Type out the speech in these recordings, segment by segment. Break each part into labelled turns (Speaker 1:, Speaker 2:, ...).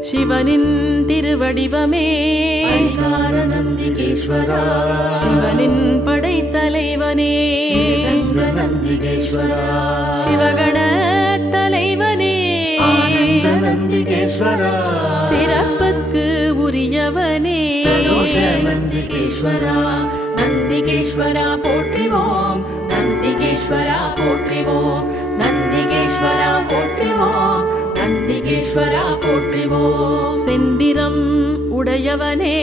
Speaker 1: சிவனின் திருவடிவமே.
Speaker 2: நந்திகேஸ்வரா
Speaker 1: சிவனின் படைத்தலைவனே.
Speaker 2: நந்திகேஸ்வரா
Speaker 1: சிவகண தலைவனே
Speaker 2: நந்திகேஸ்வரா
Speaker 1: சிறப்புக்கு உரியவனே.
Speaker 2: நந்திகேஸ்வரா நந்திகேஸ்வரா போற்றிவோம். நந்திகேஸ்வரா போற்றிவோம். நந்திகேஸ்வரா போற்றிவோம் நந்திகேஸ்வரா போற்றிவோம்
Speaker 1: செந்திரம் உடையவனே.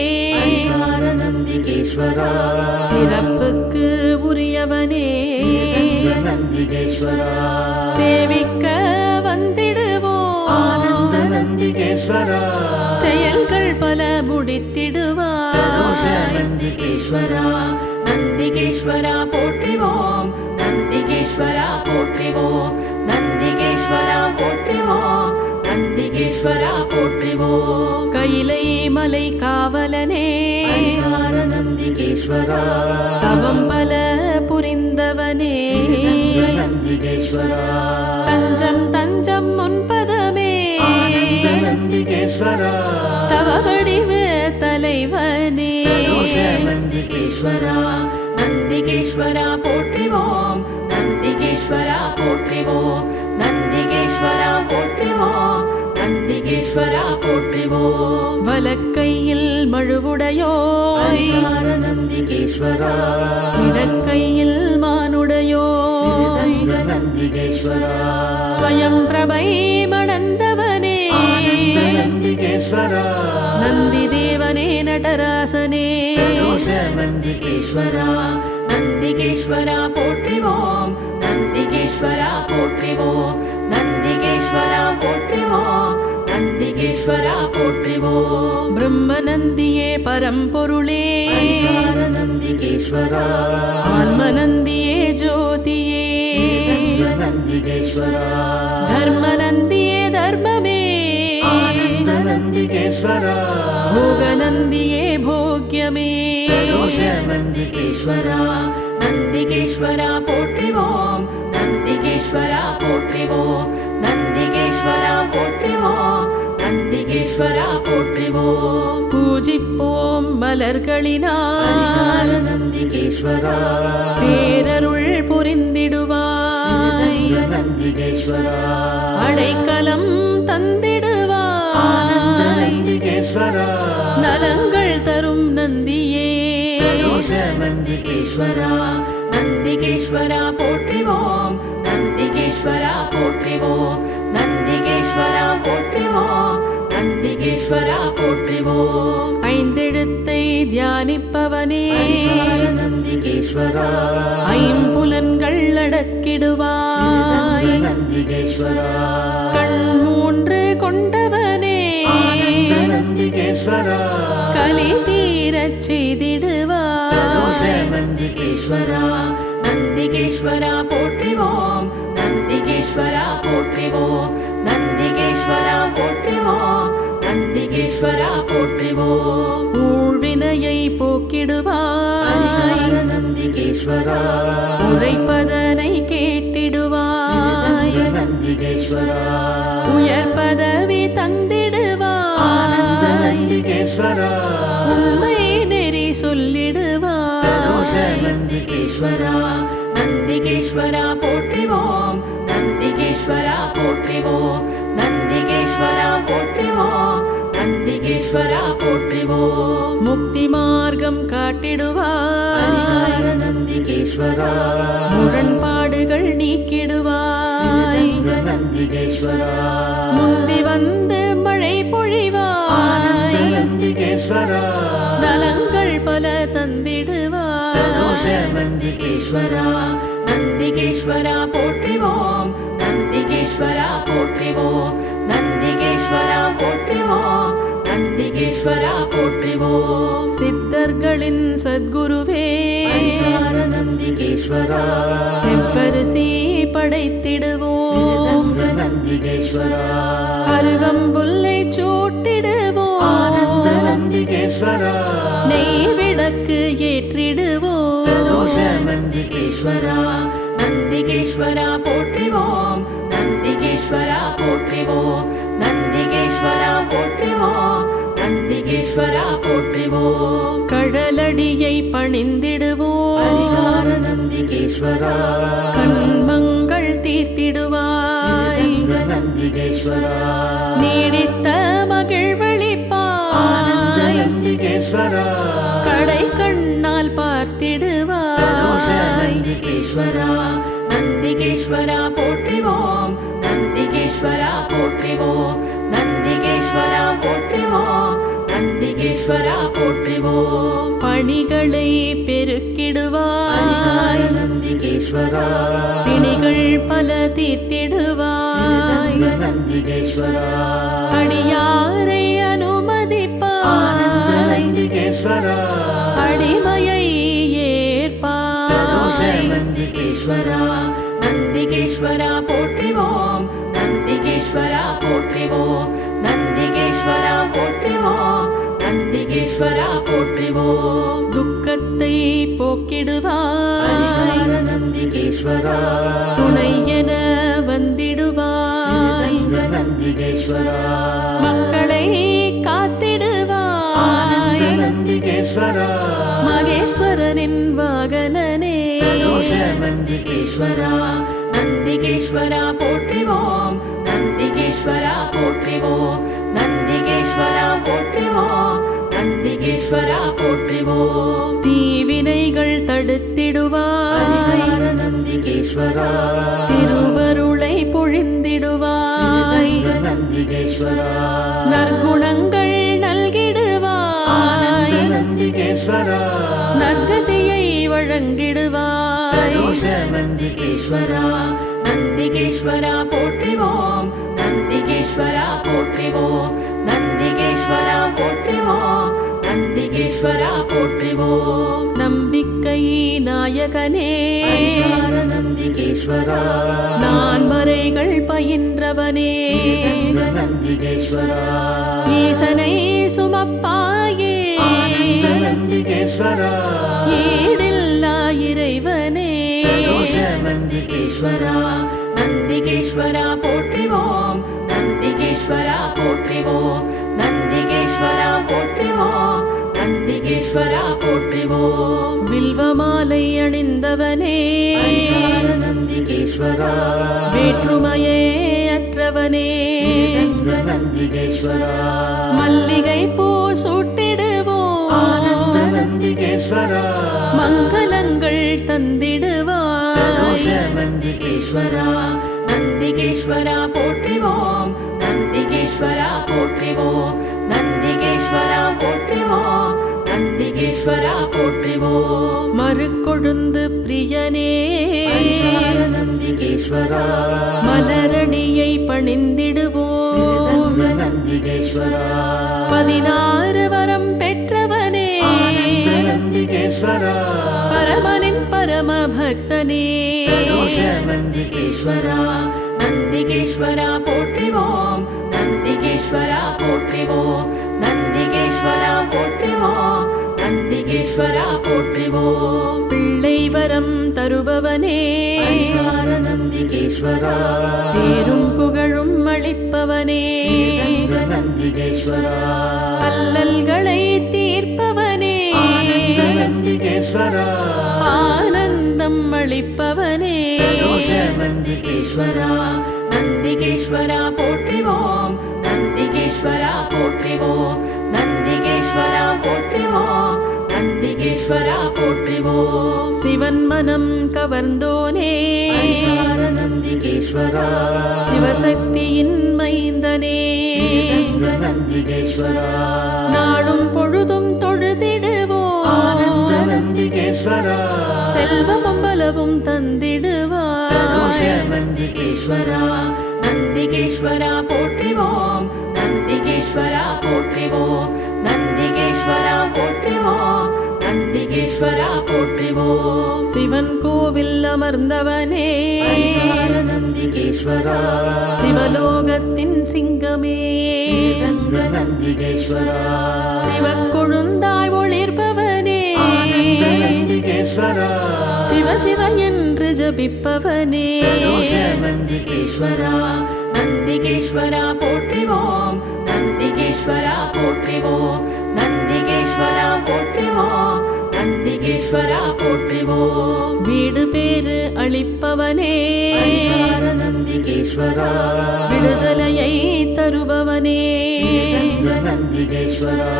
Speaker 2: நந்திகேஸ்வரா
Speaker 1: சிறப்புக்கு உரியவனே.
Speaker 2: நந்திகேஸ்வரா
Speaker 1: சேவிக்க வந்திடுவோம்
Speaker 2: ஆனந்த நந்திகேஸ்வரா
Speaker 1: செயல்கள் பல
Speaker 2: பிரதோஷ
Speaker 1: முடித்திடுவாய்
Speaker 2: நந்திகேஸ்வரா நந்திகேஸ்வரா போற்றிவோம் நந்திகேஸ்வரா போற்றிவோம் நந்திகேஸ்வரா போற்றிவோம் நந்திகேஸ்வரா போற்றிவோம்
Speaker 1: கைலை மலை காவலனே
Speaker 2: நந்திகேஸ்வரா.
Speaker 1: தவம் பல புரிந்தவனே
Speaker 2: நந்திகேஸ்வரா.
Speaker 1: தஞ்சம் தஞ்சம் முன்பதமே
Speaker 2: நந்திகேஸ்வரா.
Speaker 1: தவ வடிவ தலைவனே
Speaker 2: நந்திகேஸ்வரா. நந்திகேஸ்வரா போற்றிவோம் நந்திகேஸ்வரா போற்றிவோம் நந்திகேஸ்வரா போற்றிவோம் நந்திகேஸ்வரா போற்றிவோம்
Speaker 1: வலக்கையில் மழுவுடையோய்
Speaker 2: நந்திகேஸ்வரா
Speaker 1: இடக்கையில் மானுடையோய்
Speaker 2: நந்திகேஸ்வரா
Speaker 1: ஸ்வயம் பிரபை மணந்தவனே
Speaker 2: நந்திகேஸ்வரா
Speaker 1: நந்தி தேவனே நடராசனே
Speaker 2: நந்திகேஸ்வரா நந்திகேஸ்வரா போற்றிவோம் நந்திகேஸ்வரா போற்றிவோம் நந்திகேஸ்வரா போற்றிவோம் நந்திகேஸ்வரா போற்றிவோம்
Speaker 1: பிரம்ம நந்தியே பரம்பொருளே
Speaker 2: அரிகார நந்திகேஸ்வரா
Speaker 1: ஆன்ம நந்தியே ஜோதியே
Speaker 2: ரங்க நந்திகேஸ்வரா
Speaker 1: தர்ம நந்தியே தர்மமே
Speaker 2: ஆனந்த நந்திகேஸ்வரா
Speaker 1: போக நந்தியே போக்யமே
Speaker 2: பிரதோஷ நந்திகேஸ்வரா போற்றிவோம் நந்திகேஸ்வரா போற்றிவோம் நந்திகேஸ்வரா போற்றிவோம்
Speaker 1: பூஜிப்போம் மலர்களினால்
Speaker 2: நந்திகேஸ்வரா
Speaker 1: பேரருள் புரிந்திடுவாய்
Speaker 2: நந்திகேஸ்வரா
Speaker 1: அடைக்கலம் தந்திடுவாய்
Speaker 2: நந்திகேஸ்வரா
Speaker 1: நலங்கள் தரும் நந்தியே
Speaker 2: நந்திகேஸ்வரா நந்திகேஸ்வரா போற்றிவோம் நந்திகேஸ்வரா போற்றிவோம் நந்திகேஸ்வரா போற்றிவோம் நந்திகேஸ்வரா போற்றிவோம்
Speaker 1: ஐந்தெழுத்தை தியானிப்பவனே
Speaker 2: நந்திகேஸ்வரா
Speaker 1: ஐம்புலன்கள் அடக்கிடுவாய்
Speaker 2: நந்திகேஸ்வரா
Speaker 1: கண் மூன்று கொண்டவனே
Speaker 2: நந்திகேஸ்வரா
Speaker 1: கலி தீரச் செய்திடுவாய்
Speaker 2: நந்திகேஸ்வரா நந்திகேஸ்வரா போற்றிவோம் நந்திகேஸ்வரா போற்றிவோம் நந்திகேஸ்வரா போற்றிவோம் நந்திகேஸ்வரா போற்றிவோம்
Speaker 1: ஊழ்வினையை போக்கிடுவாய்
Speaker 2: நந்திகேஸ்வரா
Speaker 1: உரைப்பதனை கேட்டிடுவாய்
Speaker 2: நந்திகேஸ்வரா
Speaker 1: உயர் பதவி தந்திடுவாய்
Speaker 2: நந்திகேஸ்வரா
Speaker 1: உண்மை நெறி சொல்லிடுவாய்
Speaker 2: நந்திகேஸ்வரா நந்திகேஸ்வரா போற்றிவோம் நந்திகேஸ்வரா போற்றிவோம் நந்திகேஸ்வரா போற்றிவோம் நந்திகேஸ்வரா போற்றிவோம்
Speaker 1: முக்தி மார்க்கம் காட்டிடுவாய்
Speaker 2: அரிகார நந்திகேஸ்வரா
Speaker 1: முரண்பாடுகள் நீக்கிடுவாய்
Speaker 2: நந்திகேஸ்வரா
Speaker 1: முந்தி வந்து மழை பொழிவாய்
Speaker 2: நந்திகேஸ்வரா
Speaker 1: நலங்கள் பல தந்திடுவாய்
Speaker 2: நந்திகேஸ்வரா நந்திகேஸ்வரா போற்றிவோம் நந்திகேஸ்வரா போற்றிவோம் நந்திகேஸ்வரா போற்றிவோம் நந்திகேஸ்வரா போற்றிவோம்
Speaker 1: சித்தர்களின் சத்குருவே
Speaker 2: நந்திகேஸ்வரா
Speaker 1: செவ்வரிசி படைத்திடுவோம்
Speaker 2: நந்திகேஸ்வரா
Speaker 1: அருகம்புல்லை
Speaker 2: ஆனந்த
Speaker 1: சூட்டிடுவோம்
Speaker 2: நந்திகேஸ்வரா
Speaker 1: நெய் விளக்கு ஏற்றிடுவோம்
Speaker 2: நந்திகேஸ்வரா நந்திகேஸ்வரா
Speaker 3: நந்திகேஸ்வரா போற்றிவோம் நந்திகேஸ்வரா போற்றிவோம் நந்திகேஸ்வரா போற்றிவோம்
Speaker 1: கடலடியை பணிந்திடுவோம்
Speaker 3: நந்திகேஸ்வரா
Speaker 1: கண்மங்கள் தீர்த்திடுவாய்
Speaker 3: நந்திகேஸ்வரா
Speaker 1: நீடித்த மகிழ்வழிப்பாய்
Speaker 3: நந்திகேஸ்வரா
Speaker 1: கடை கண்ணால் பார்த்திடுவாய்
Speaker 3: நந்திகேஸ்வரா நந்திகேஸ்வரா போற்றிவோம் நந்திகேஸ்வரா போற்றிவோம் நந்திகேஸ்வரா போற்றிவோம் நந்திகேஸ்வரா போற்றிவோம்
Speaker 1: பணிகளை
Speaker 3: ஹரிஹர
Speaker 1: பெருக்கிடுவாய்
Speaker 3: நந்திகேஸ்வரா
Speaker 1: பிணிகள் பல தீர்த்திடுவாய்
Speaker 3: நந்திகேஸ்வரா
Speaker 1: அடியாரை
Speaker 3: ஆனந்த
Speaker 1: அனுமதிப்பாய்
Speaker 3: நந்திகேஸ்வரா
Speaker 1: அடிமையை ஏற்பாய்
Speaker 3: நந்திகேஸ்வரா நந்திகேஸ்வரா போற்றிவோம் நந்திகேஸ்வரா போற்றிவோம் நந்திகேஸ்வரா போற்றிவோம் நந்திகேஸ்வரா போற்றிவோம்
Speaker 1: துக்கத்தை போக்கிடுவாய்
Speaker 3: நந்திகேஸ்வரா
Speaker 1: துணை என வந்திடுவாய்
Speaker 3: நந்திகேஸ்வரா
Speaker 1: மக்களை காத்திடுவாய்
Speaker 3: நந்திகேஸ்வரா
Speaker 1: மகேஸ்வரனின் வாகனனே
Speaker 3: நந்திகேஸ்வரா நந்திகேஸ்வரா போற்றிவோம் நந்திகேஸ்வரா போற்றிவோம் நந்திகேஸ்வரா போற்றிவோம் நந்திகேஸ்வரா போற்றிவோம்
Speaker 1: தீவினைகள் தடுத்திடுவாய்
Speaker 3: நந்திகேஸ்வரா
Speaker 1: திருவருளை பொழிந்திடுவாய்
Speaker 3: நந்திகேஸ்வரா
Speaker 1: நற்குணங்கள் நல்கிடுவாய்
Speaker 3: நந்திகேஸ்வரா
Speaker 1: நற்கதியை வழங்கிடுவாய்
Speaker 3: நந்திகேஸ்வரா நந்திகேஸ்வரா போற்றிவோம் நந்திகேஸ்வரா போற்றிவோம் நந்திகேஸ்வரா போற்றிவோம் நந்திகேஸ்வரா போற்றிவோம்
Speaker 1: நம்பிக்கை நாயகனே
Speaker 3: நந்திகேஸ்வரா
Speaker 1: நான் மறைகள் பயின்றவனே
Speaker 3: நந்திகேஸ்வரா
Speaker 1: ஈசனை சுமப்பாயே
Speaker 3: நந்திகேஸ்வரா
Speaker 1: ஈடில்லா இறைவனே
Speaker 3: நந்திகேஸ்வரா நந்திகேஸ்வரா போற்றிவோம் நந்திகேஸ்வரா போற்றிவோம் நந்திகேஸ்வரா போற்றிவோம் நந்திகேஸ்வரா போற்றிவோம்
Speaker 1: வில்வமாலை அணிந்தவனே
Speaker 3: நந்திகேஸ்வரா
Speaker 1: வேற்றுமையே அற்றவனே
Speaker 3: நந்திகேஸ்வரா
Speaker 1: மல்லிகை பூ சூட்டிடுவோம்
Speaker 3: நந்திகேஸ்வரா
Speaker 1: மங்களங்கள் தந்திடுவாய்
Speaker 3: நந்திகேஸ்வரா நந்திகேஸ்வரா போற்றிவோம் நந்திகேஸ்வரா போற்றிவோம் நந்திகேஸ்வரா போற்றிவோம் நந்திகேஸ்வரா போற்றிவோம்
Speaker 1: மறுக்கொழுந்து பிரியனே
Speaker 3: நந்திகேஸ்வரா
Speaker 1: மலரடியை பணிந்திடுவோம்
Speaker 3: நந்திகேஸ்வரா
Speaker 1: பதினாறு வரம் பெற்றவனே
Speaker 3: நந்திகேஸ்வரா
Speaker 1: பரமனின் பரம பக்தனே
Speaker 3: நந்திகேஸ்வரா நந்திகேஸ்வரா போற்றிவோம் நந்திகேஸ்வரா போற்றிவோம் நந்திகேஸ்வரா போற்றிவோம் நந்திகேஸ்வரா போற்றிவோம்
Speaker 1: பிள்ளை வரம் தருபவனே
Speaker 3: நந்திகேஸ்வரா
Speaker 1: பேரும் புகழும் அளிப்பவனே
Speaker 3: நந்திகேஸ்வரா
Speaker 1: அல்லல்களை தீர்ப்பவனே
Speaker 3: நந்திகேஸ்வரா
Speaker 1: ஆனந்தம் அளிப்பவனே
Speaker 3: நந்திகேஸ்வரா நந்திகேஸ்வரா நந்திகேஸ்வரா போற்றிவோம் நந்திகேஸ்வரா போற்றிவோம் நந்திகேஸ்வரா போற்றிவோம்
Speaker 1: சிவன் மனம் கவர்ந்தோனே
Speaker 3: நந்திகேஸ்வரா
Speaker 1: சிவசக்தியின் மைந்தனே
Speaker 3: நந்திகேஸ்வரா
Speaker 1: நாளும் பொழுதும் தொழுதிடுவோம்
Speaker 3: நந்திகேஸ்வரா
Speaker 1: செல்வம் அம்பலவும்
Speaker 3: பிரதோஷ
Speaker 1: தந்திடுவாய்
Speaker 3: நந்திகேஸ்வரா நந்திகேஸ்வரா போற்றிவோம் நந்திகேஸ்வரா போற்றிவோம் நந்திகேஸ்வரா போற்றிவோம் நந்திகேஸ்வரா போற்றிவோம்
Speaker 1: சிவன் கோவில் அமர்ந்தவனே
Speaker 3: நந்திகேஸ்வரா
Speaker 1: சிவலோகத்தின் சிங்கமே
Speaker 3: நந்திகேஸ்வரா
Speaker 1: சிவக்கொழுந்தாய் ஒளிர்பவனே
Speaker 3: நந்திகேஸ்வரா
Speaker 4: சிவ சிவ என்று ஜபிப்பவனே
Speaker 1: நந்திகேஸ்வரா நந்திகேஸ்வரா போற்றிவோம் நந்திகேஸ்வரா போற்றிவோம் நந்திகேஸ்வரா போற்றிவோம் நந்திகேஸ்வரா போற்றிவோம்
Speaker 4: வீடு பேரு அளிப்பவனே
Speaker 1: நந்திகேஸ்வரா
Speaker 4: விடுதலையை தருபவனே
Speaker 1: நந்திகேஸ்வரா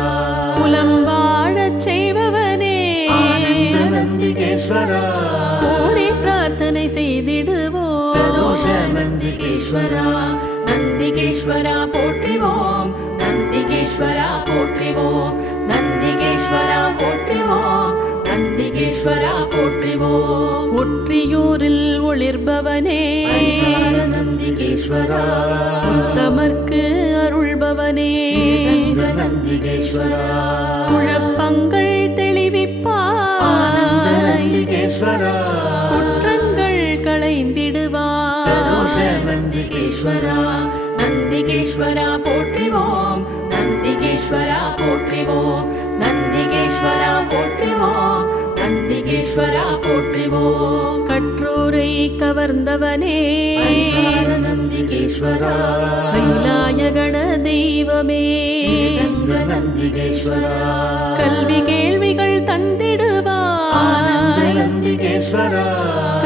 Speaker 4: குலம் வாழச் செய்பவனே
Speaker 1: நந்திகேஸ்வரா
Speaker 4: கோடி பிரார்த்தனை செய்திடுவோம்
Speaker 1: நந்திகேஸ்வரா நந்திகேஸ்வரா போற்றிவோம் நந்திகேஸ்வரா போற்றிவோம் நந்திகேஸ்வரா போற்றிவோம் நந்திகேஸ்வரா போற்றிவோம்
Speaker 4: ஒற்றியூரில் ஒளிர்பவனே
Speaker 1: நந்திகேஸ்வரா
Speaker 4: தமர்க்கு அருள்பவனே
Speaker 1: நந்திகேஸ்வரா
Speaker 4: குழப்பங்கள்
Speaker 1: ஆனந்த
Speaker 4: தெளிவிப்பாய்
Speaker 1: நந்திகேஸ்வரா
Speaker 4: குற்றங்கள்
Speaker 1: பிரதோஷ
Speaker 4: களைந்திடுவாய்
Speaker 1: நந்திகேஸ்வரா நந்திகேஸ்வரா போற்றிவோம் நந்திகேஸ்வரா போற்றிவோம் நந்திகேஸ்வரா போற்றிவோம் நந்திகேஸ்வரா போற்றிவோம்
Speaker 4: கற்றோரை கவர்ந்தவனே
Speaker 1: நந்திகேஸ்வரா
Speaker 4: கைலாய கண தெய்வமே
Speaker 1: நந்திகேஸ்வரா
Speaker 4: கல்வி கேள்விகள்
Speaker 1: ஆனந்த
Speaker 4: தந்திடுவாய்
Speaker 1: நந்திகேஸ்வரா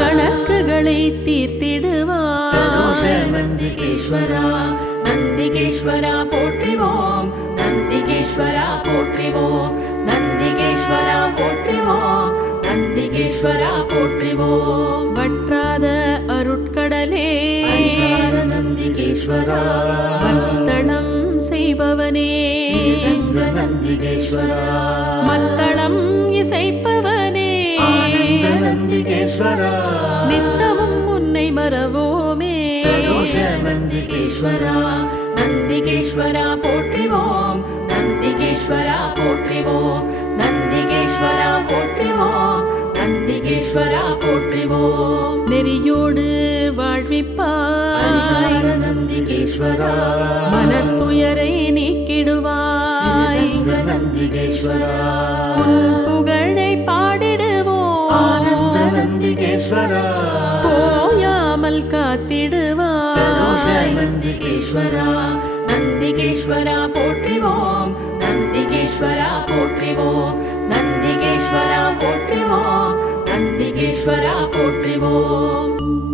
Speaker 4: கணக்குகளை
Speaker 1: பிரதோஷ
Speaker 4: தீர்த்திடுவாய்
Speaker 1: நந்திகேஸ்வரா நந்திகேஸ்வரா போற்றிவோம் நந்திகேஸ்வரா போற்றிவோம் நந்திகேஸ்வரா போற்றிவோம் நந்திகேஸ்வரா போற்றிவோம்
Speaker 4: வற்றாத அருட்கடலே
Speaker 1: நந்திகேஸ்வரா
Speaker 4: மத்தளம் செய்பவனே
Speaker 1: நந்திகேஸ்வரா
Speaker 4: மத்தளம் இசைப்பவனே
Speaker 1: நந்திகேஸ்வரா
Speaker 4: நித்தமும் உன்னை மறவோமே
Speaker 1: நந்திகேஸ்வரா நந்திகேஸ்வரா போற்றிவோம் நந்திகேஸ்வரா போற்றிவோம் நந்திகேஸ்வரா போற்றிவோம் நந்திகேஸ்வரா போற்றிவோம்
Speaker 4: நெறியோடு வாழ்விப்பாய்
Speaker 1: நந்திகேஸ்வரா
Speaker 4: மனத்துயரை நீக்கிடுவாய்
Speaker 1: நந்திகேஸ்வரா
Speaker 4: புகழை பாடிடுவோம்
Speaker 1: நந்திகேஸ்வரா
Speaker 4: போயாமல் காத்திடுவாய்
Speaker 1: நந்திகேஸ்வரா நந்திகேஸ்வரா போற்றிவோம் நந்திகேஸ்வரா போற்றிவோம் நந்திகேஸ்வரா போற்றிவோம் நந்திகேஸ்வரா போற்றிவோம்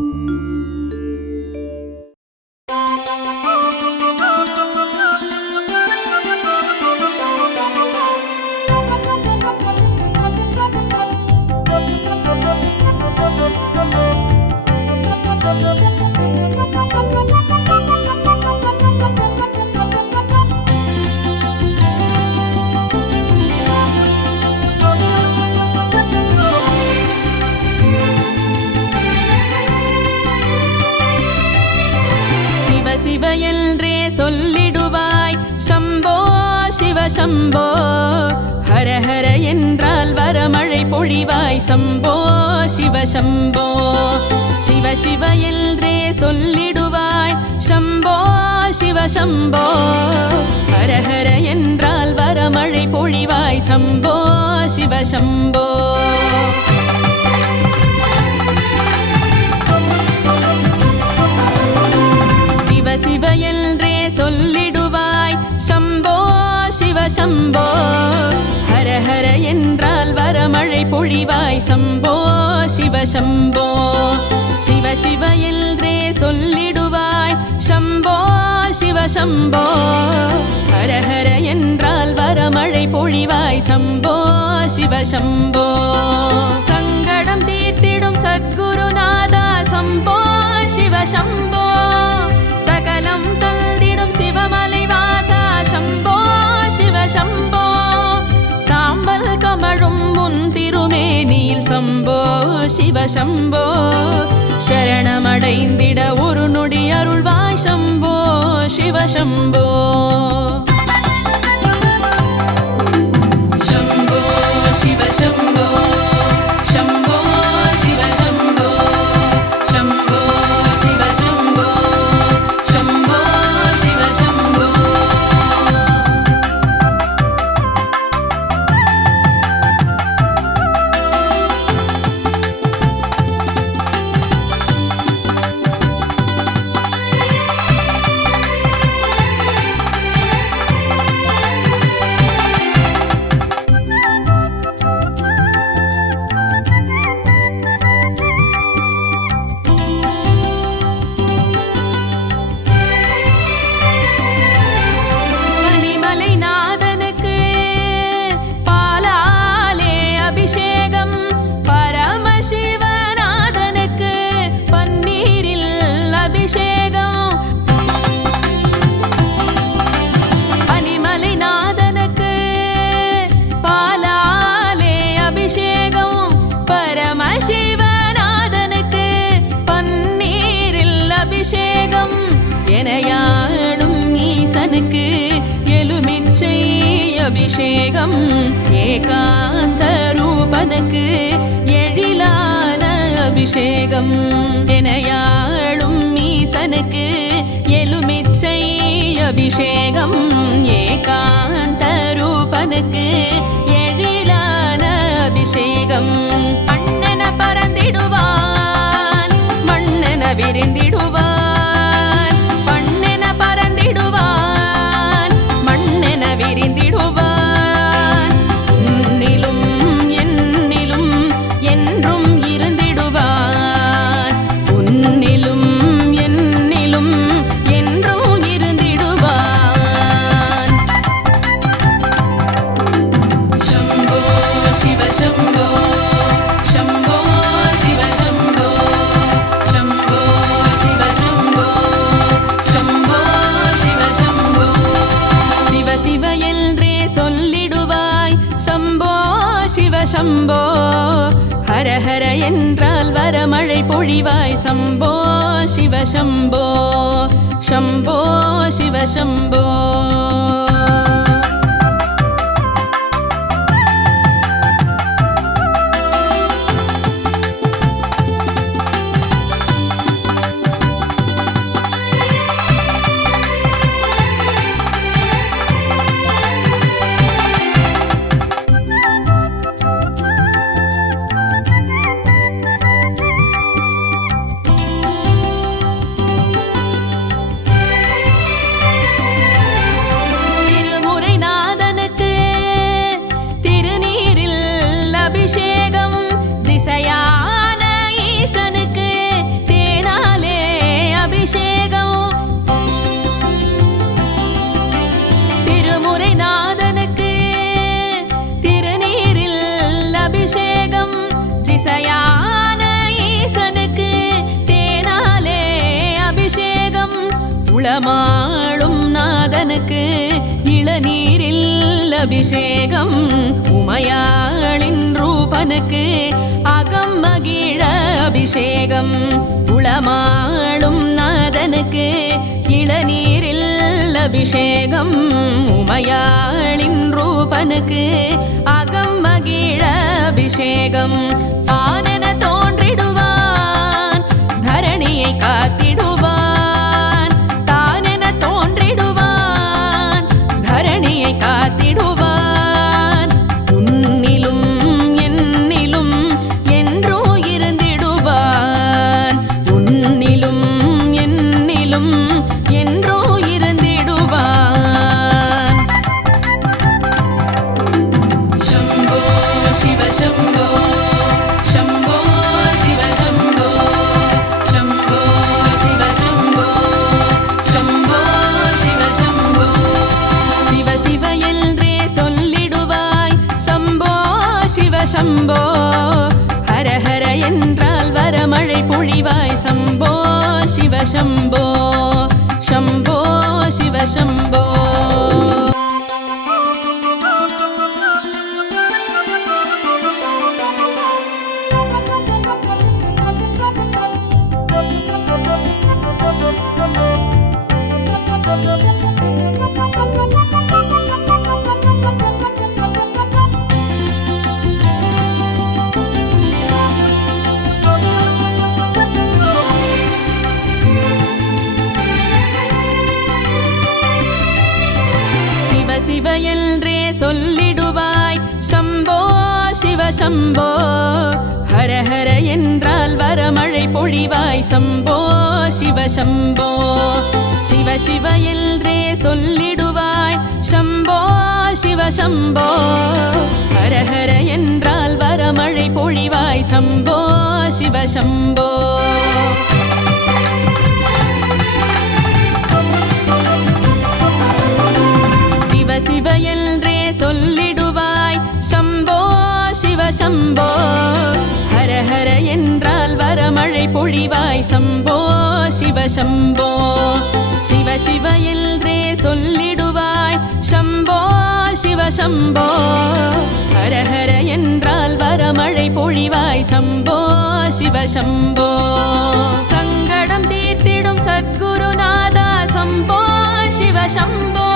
Speaker 4: சொல்லிடுவாய். சம்போ சிவ சம்போ ஹர ஹர என்றால் வரமழை பொழிவாய். சம்போ சிவ சம்போ சிவ சிவ என்றே சொல்லிடுவாய். சம்போ சிவ சம்போ ஹர ஹர என்றால் வரமழை பொழிவாய். சம்போ சிவ சம்போ. சிவாய் சம்போ சிவ சம்போ. சிவ சிவ என்றே சொல்லிடுவாய் சம்போ சிவ சம்போ. ஹரஹர என்றால் வரமழை பொழிவாய் சம்போ சிவ சம்போ. சங்கடம் தீர்த்திடும் சத்குருநாதா சம்போ சிவ சம்போ. சிவ சம்போ. சரணமடைந்திட ஒரு நொடி அருள்வாய் சம்போ. சிவ சம்போ. அபிஷேகம் ஏகாந்த ரூபனுக்கு எழிலான அபிஷேகம். எனையாளும் மீசனுக்கு எலுமிச்சை அபிஷேகம். ஏகாந்த ரூபனுக்கு எழிலான அபிஷேகம். அண்ணன பறந்திடுவான் மண்ணன விரிந்திடுவான். என்றால் வரமழை பொழிவாய். சம்போ சிவ சம்போ சம்போ சிவ அபிஷேகம் உமையாளின் ரூபனுக்கு அகம் மகிழ அபிஷேகம் உளமாளும் நாதனுக்கு இளநீரில் அபிஷேகம் உமையாளின் ரூபனுக்கு அகம் மகிழ அபிஷேகம். தானென தோன்றிடுவான் தரணியை காத்தி வரமழை பொழிவாய் சம்போ சிவ சம்போ சம்போ சிவ சொல்லிடுவாய் சம்போ சிவ சம்போ ஹர ஹர என்றால் வரமழை பொழிவாய் சம்போ சிவ சம்போ சிவ சிவ என்றே சொல்லிடுவாய் சம்போ சிவ சம்போ ஹர ஹர என்றால் வரமழை பொழிவாய் சம்போ சிவ சம்போ. சிவ சிவ எல் சொல்லிடுவாய். சம்போ சிவ சம்போ ஹர ஹர என்றால் வரமழை பொழிவாய். சம்போ சிவ சம்போ சிவ சிவ என்றே சொல்லிடுவாய். சம்போ சிவ சம்போ ஹர ஹர என்றால் வரமழை பொழிவாய். சம்போ சிவ சம்போ சங்கடம் தீர்த்திடும் சத்குருநாதா சம்போ சிவ சம்போ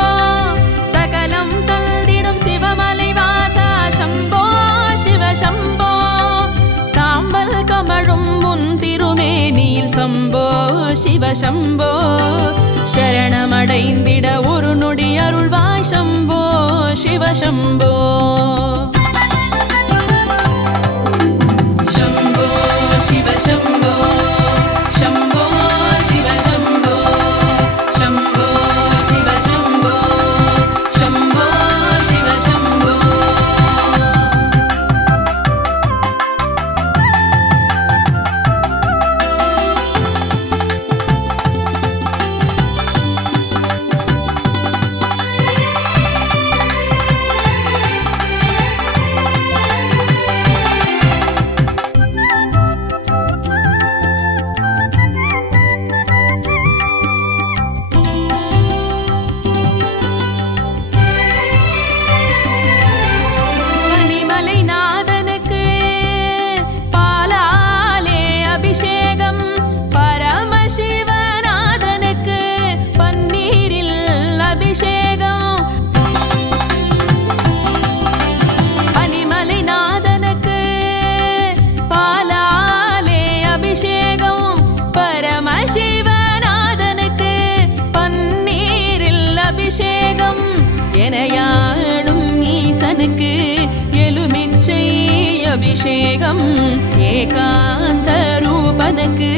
Speaker 4: சிவசம்போ சரணமடைந்திட ஒரு நொடி அருள்வாய் சம்போ. சிவசம்போ அபிஷேகம் ஏகாந்த ரூபனுக்கு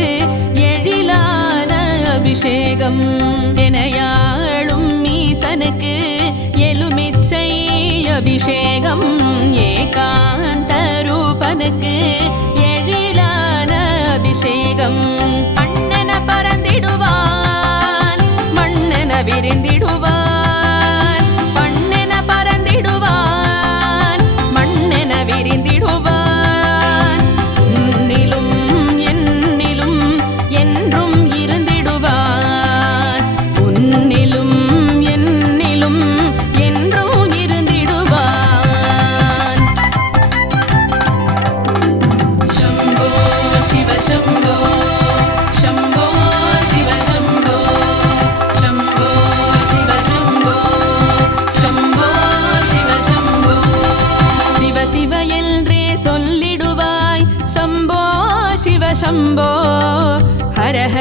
Speaker 4: எழிலான அபிஷேகம். எனையாளும் மீசனுக்கு எலுமிச்சை அபிஷேகம். ஏகாந்த ரூபனுக்கு எழிலான அபிஷேகம். அண்ணன பறந்திடுவான் மண்ணன விரிந்திடுவான்.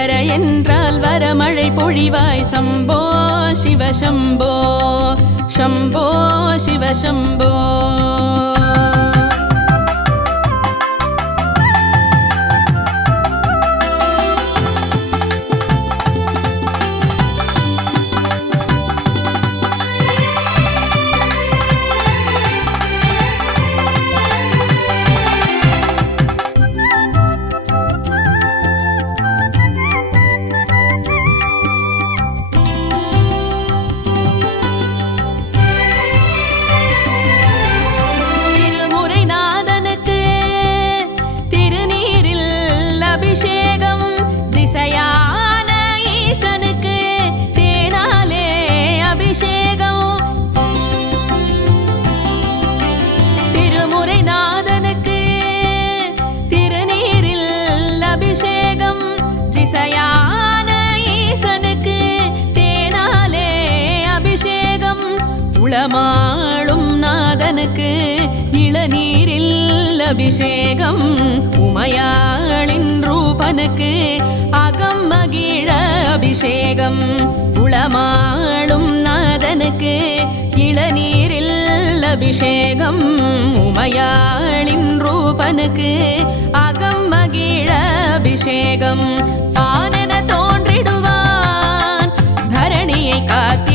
Speaker 4: வர என்றால் வரமழை பொழிவாய். சம்போ சிவசம்போ शम्भो शिव शम्भो அபிஷேகம் உமையாளின் ரூபனுக்கு அகம் மகிழ அபிஷேகம் உளமாளும் நாதனுக்கு இளநீரில் அபிஷேகம் உமையாளின் ரூபனுக்கு அகம் மகிழ அபிஷேகம் தானென தோன்றிடுவான். தரணியை காத்தி